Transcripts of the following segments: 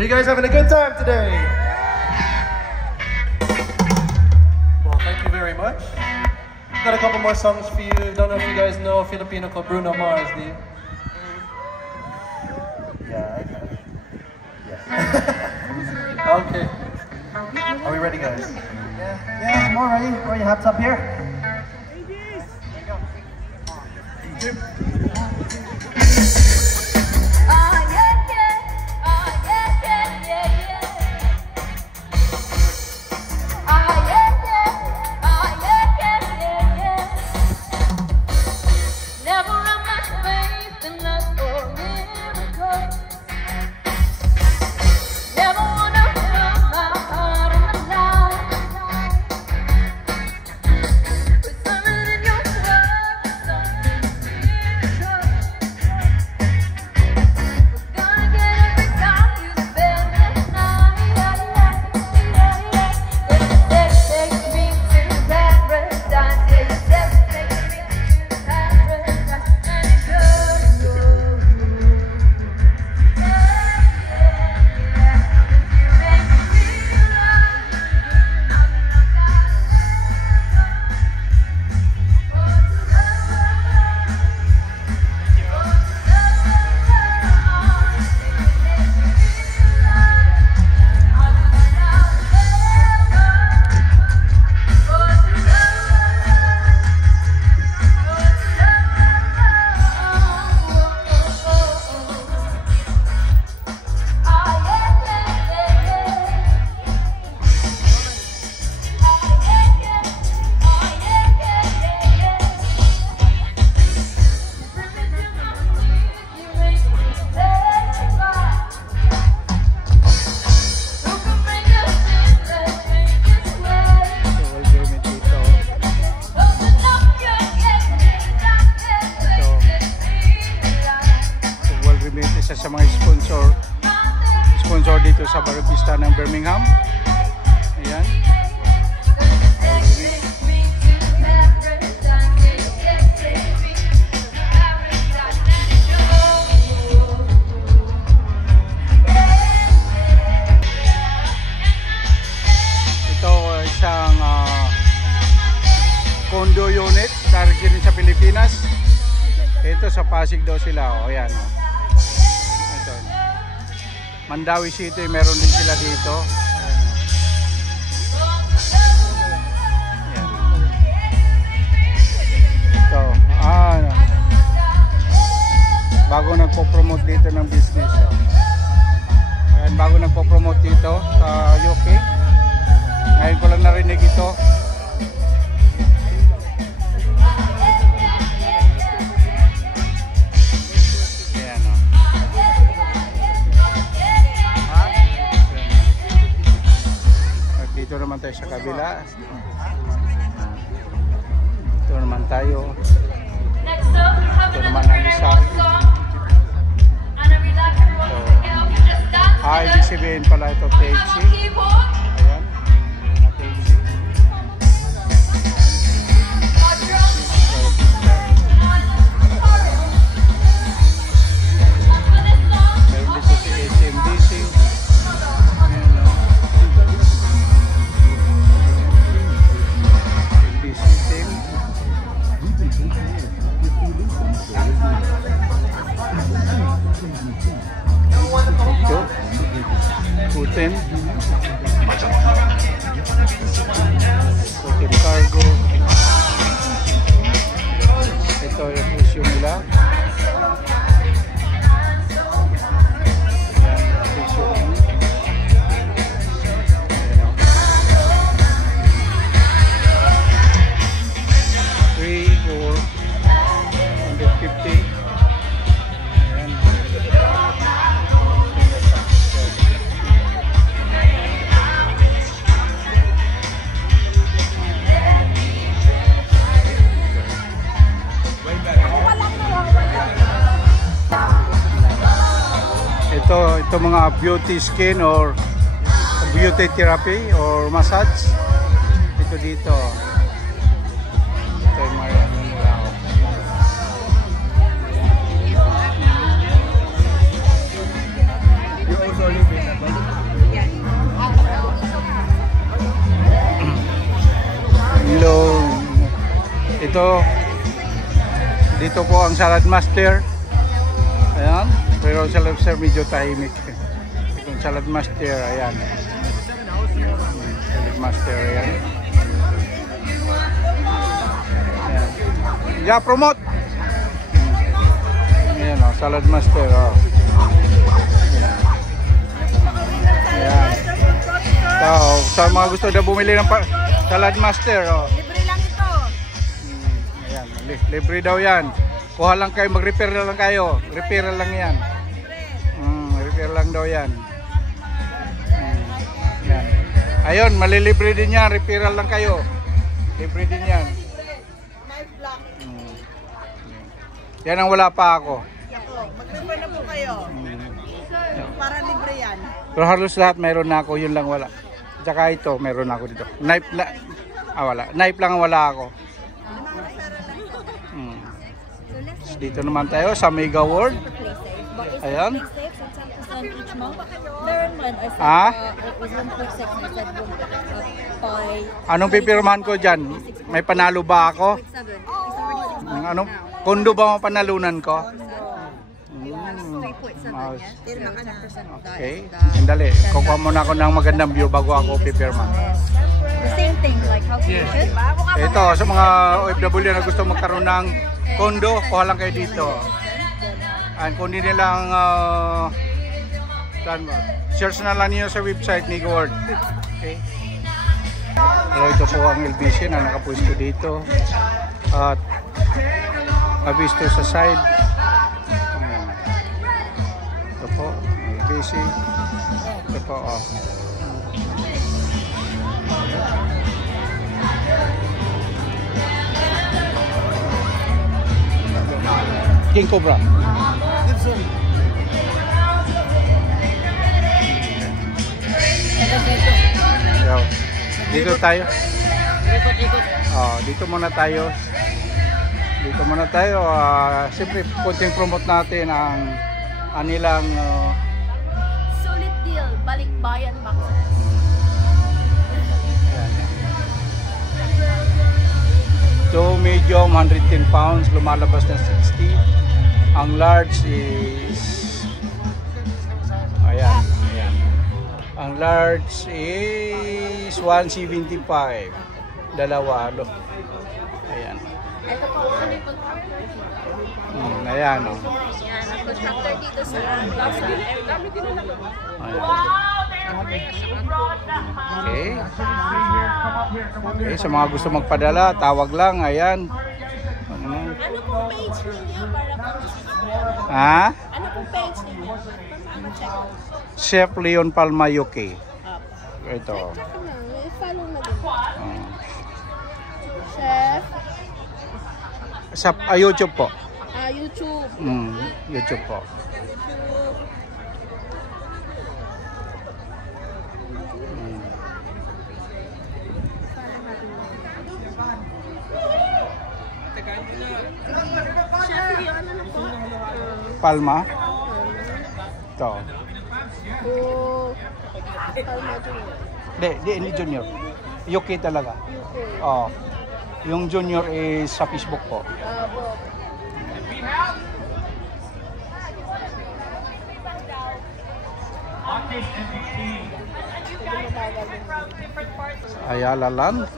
Are you guys having a good time today? Well, thank you very much. Got a couple more songs for you. Don't know if you guys know a Filipino called Bruno Mars, do you? Yeah, I know. Yeah. Okay. Are we ready, guys? Yeah, I'm all ready. Throw your hats up here. Sa mga sponsor dito sa Baripista ng Birmingham. Ayan. Ito isang condo unit darating sa Pilipinas. Ito sa Pasig daw sila. O ayan. Mandawi City, meron din sila dito. Ayan. Ito, bago nagpo-promote dito ng business. Ayan, bago nagpo-promote dito sa UK. Ngayon ko lang narinig ito. Dito naman tayo sa kabila. Ito naman tayo. Ito naman ang isa. Ibig sabihin pala ito THC. Ayan. THC. Meron dito si HMDC. Putin Cargo. Ito yung issue nila. Ito mga beauty skin or beauty therapy or massage. Ito dito. Ito yung mga You also live in a Ito, dito po ang Salad Master. Ayan, pero sa left side medyo tahimik. Itong Salad Master, ayan. Salad Master, ayan. Ayan. Yeah, promote! Ayan o, Salad Master o. Ayan. So, sa mga gusto na bumili ng Salad Master o. Libre lang ito. Ayan, libre daw yan. Kuha lang kayo, mag-repair lang kayo. Repair lang yan. Repair lang daw yan. Ayan. Ayun, malilibre din yan. Repair lang kayo. Libre din yan. Knife block. Yan ang wala pa ako. Mag-refer na po kayo. Para libre yan. Pero halos lahat mayroon na ako, yun lang wala. Tsaka ito, mayroon na ako dito. Knife wala. Knife lang ang wala ako. Dito naman tayo sa Mega World. Ayan. Anong pipirmahan ko dyan? May panalo ba ako? Anong kondo ba ang panalunan ko? Okay. Sandali. Kukuha muna ako ng magandang view bago ako pipirma. The same thing, like how to should. Ito, sa mga OFW na gusto magkaroon ng kondo, kuha lang kayo dito. And kung hindi nilang search na lang niyo sa website ni Gord. Okay. So, ito po ang LBC na nakapwesto dito. At nabisto sa side. Ito po, LBC. Ito po, oh. King Cobra. Dito tayo. Dito muna tayo. Dito muna tayo. Siyempre, kunting promote natin ang anilang Solid deal, balikbayan boxes. So, medium 110 pounds, lumalabas na 60. Ang large is ayan. Ang large is 175. Dalawa. Ayan. Ito po, Ayan, oh. yan, ang contractor dito sa Plaza. Okay. Okay, sa mga gusto magpadala, tawag lang. Ayan. Ano pong page ninyo para po? Ha? Ano pong page ninyo? Ano check? Chef Leon Palma UK. Ito. I-follow na din. Chef. Sa YouTube po. YouTube. YouTube po. Palma. Ito. Palma Junior. Hindi junior. UK talaga. Oh. Yung junior is sa Facebook po. Ayala Land.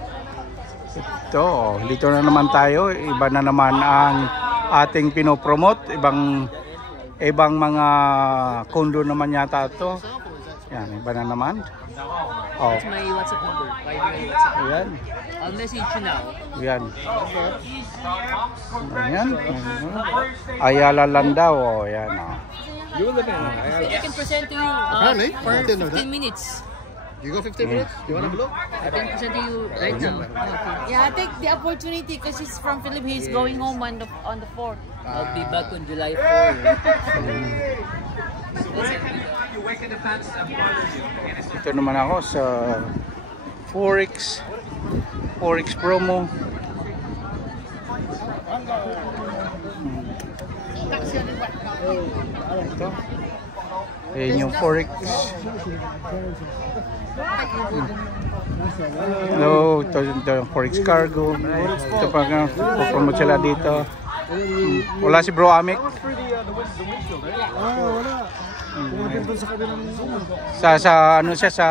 Ito, dito na naman tayo. Iba na naman ang ating pinopromote. Ibang mga kondo naman yata ito. Yan, iba na naman. Oh. That's my WhatsApp number. WhatsApp. Ayan. I'll message you now. Ayan. Ayan. Ayala Land daw. Oh, ayan. Oh. You can present to you for 15 minutes. You go 15 minutes? You wanna blow? I can present to you right now. Yeah, take the opportunity because he's from Philippines. He's going home on the 4th. I'll be back on July 4. Ito naman ako sa Forex promo. Ito. Ayan yung Forex. Hello, ito Forex Cargo. Ito pa nga, promote sila dito. Wala si Bro Amik. Sa ano siya sa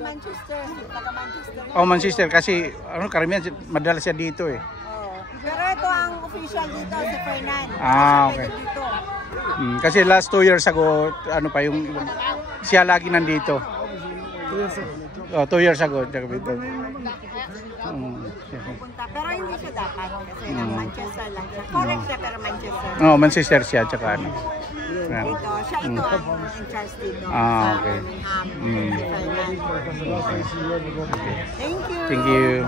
Manchester. Oh, Manchester kasi ano karamihan madalas siya dito eh. Pero ito ang official dito si Fernan. Okay. Kasi last 2 years ago, ano pa yung siya lagi nandito. 2 years ago. Pero hindi siya dapat kasi Manchester lang siya. Correct siya pero Manchester. Oh, Manchester siya tsaka ano. Dito, siya ito ang in charge dito. Okay. Thank you. Thank you.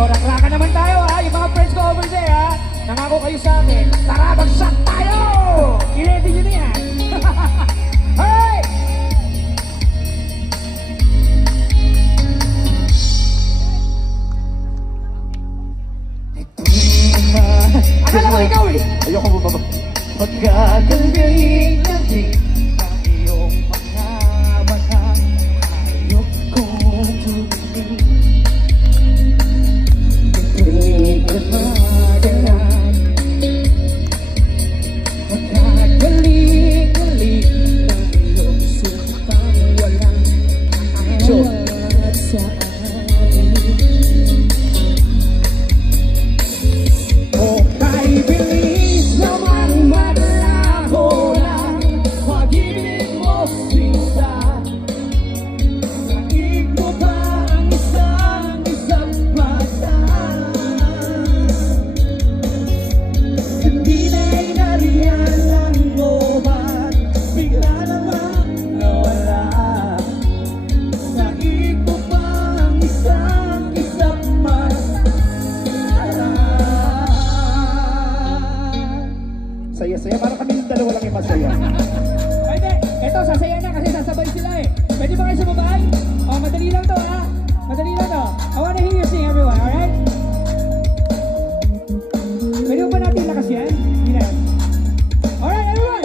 Raklaka naman tayo ha, yung mga friends ko over there ha. Nangako kayo sa amin, tara mag-shot tayo! I-ready nyo na yan! Hey! Akala ko ikaw eh! Ayoko mo ba? Pagkagaling natin ang iyong mga mata, ayok kong tumingin. Saya-saya, parang kami yung dalawa lang yung masaya. Pwede, eto sasaya na kasi sasabay sila eh. Pwede ba kayo sumabay? O, madali lang to ha. Madali lang to. I wanna hear you sing everyone, alright? Pwede ba natin lakas yan? Hindi na. Alright, everyone!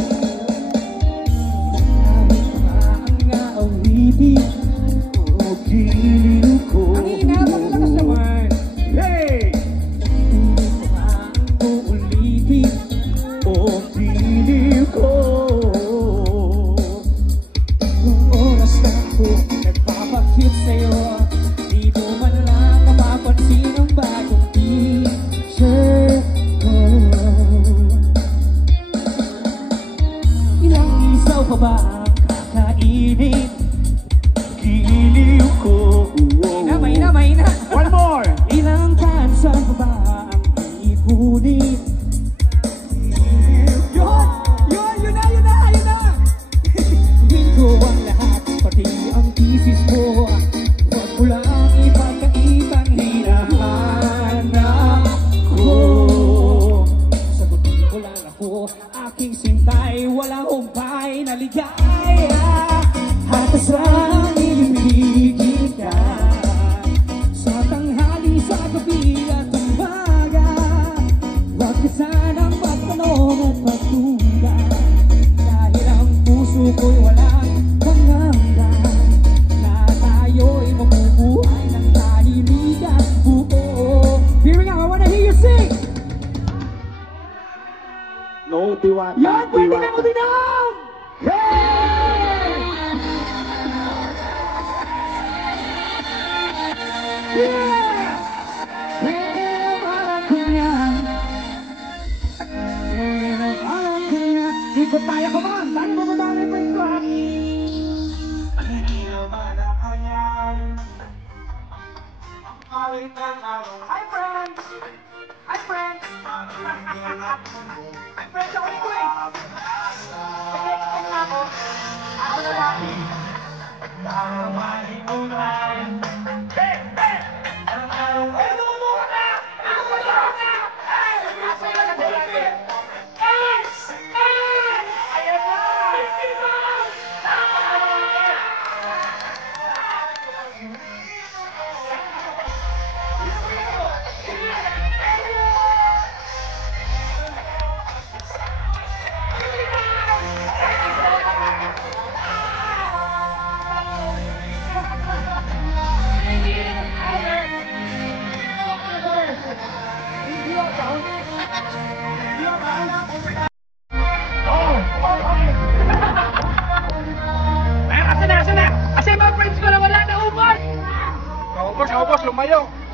Ang awitin, o giliw ko. Ang ina, paglakas naman. Hey! Ang uulitin, o giliw ko. Nung oras na ako nagpapakyut sa'yo, di mo man lang mapapansin ang bagong t-shirt ko. Ilang isaw pa ba ang kakainin? Giliw ko. Mahina. One more! Ilang tansan pa ba ang ipunin? Yun na! Gawin ko ang lahat, pati ang thesis mo. Huwag mo lang ipagkaitang hinahanap ko. Sagutin ko lang ako, aking sintay, walang humpay na ligaya. Hatas lang ibigin ka sa tanghali, sa gabi at umaga. Huwag ka sanang magtanong at magduda, dahil ang puso ko'y walang pangamba na tayo'y mabubuhay ng tahimik at buo. Here we go, I wanna hear you sing! No, Diwata. Yan, pwede ka mo dinam! Ikot tayo, come on! Tayo mo ba tayo pa ito, ha? Hi, friends! Hi, friends! Hi, friends! Ako ito eh! Ako na lang! Hey! Hey! Tumayo!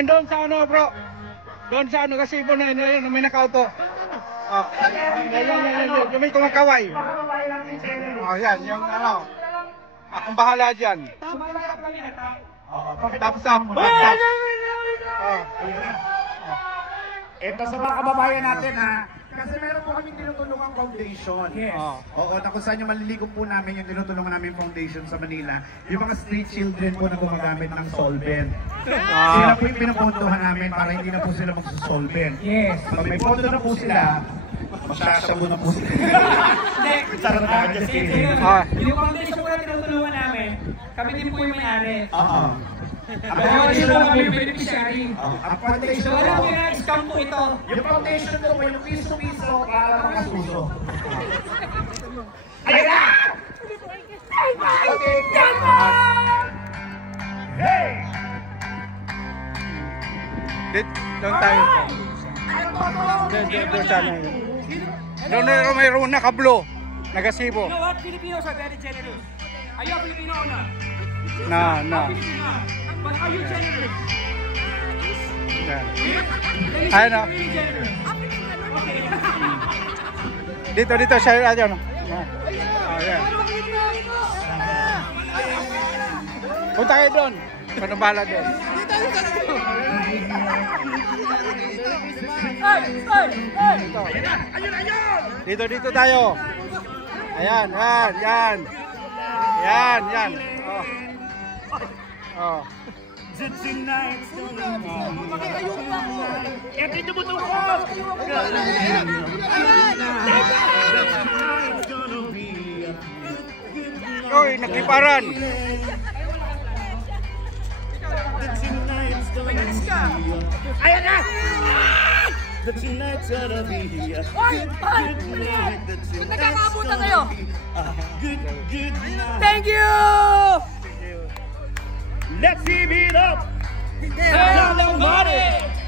Doon sa ano bro? Doon sa ano kasi po na yun, may nakauto. Oh. Yan, yung may kumakaway. Oh, yan, yung ano. Akong bahala dyan. Tapos ako. Ito sa mga kababayan natin ha. Kasi meron po kaming tinutulungang foundation. Yes. Oo, na kung saan yung malilikom po namin yung tinutulungan namin foundation sa Manila. Yung mga street children po na gumagamit ng solvent. Sila po yung pinapuntuhan namin para hindi na po sila magsusolvent. Yes. Pag may pondo na po sila, magsasabo na po sila. Sarap na, just kidding. Yung foundation na tinutulungan namin, kami din po yung may-ari. Oo. Pero hindi lang kami yung beneficiary. Ang foundation So alam po, mo na, scam po ito. yung foundation po, yung piso-piso para makasuso. Ayan na! Hey! Doon tayo. Doon sana yun. Doon na may roon na kablo. Nagasibo. You know what? Filipinos are very generous. Are you a Filipino or not? Na. Filipino. But are you generous? Ayun na. Really generous. Okay. Dito siya. Ayun. Ayan. Punta kayo doon. Panabala doon. Dito tayo. Ayan. Yan. Oh. Oy, nagliparan. Ayan na! Nagkakabutan kayo. Thank you! Let's give it up! Tell the money!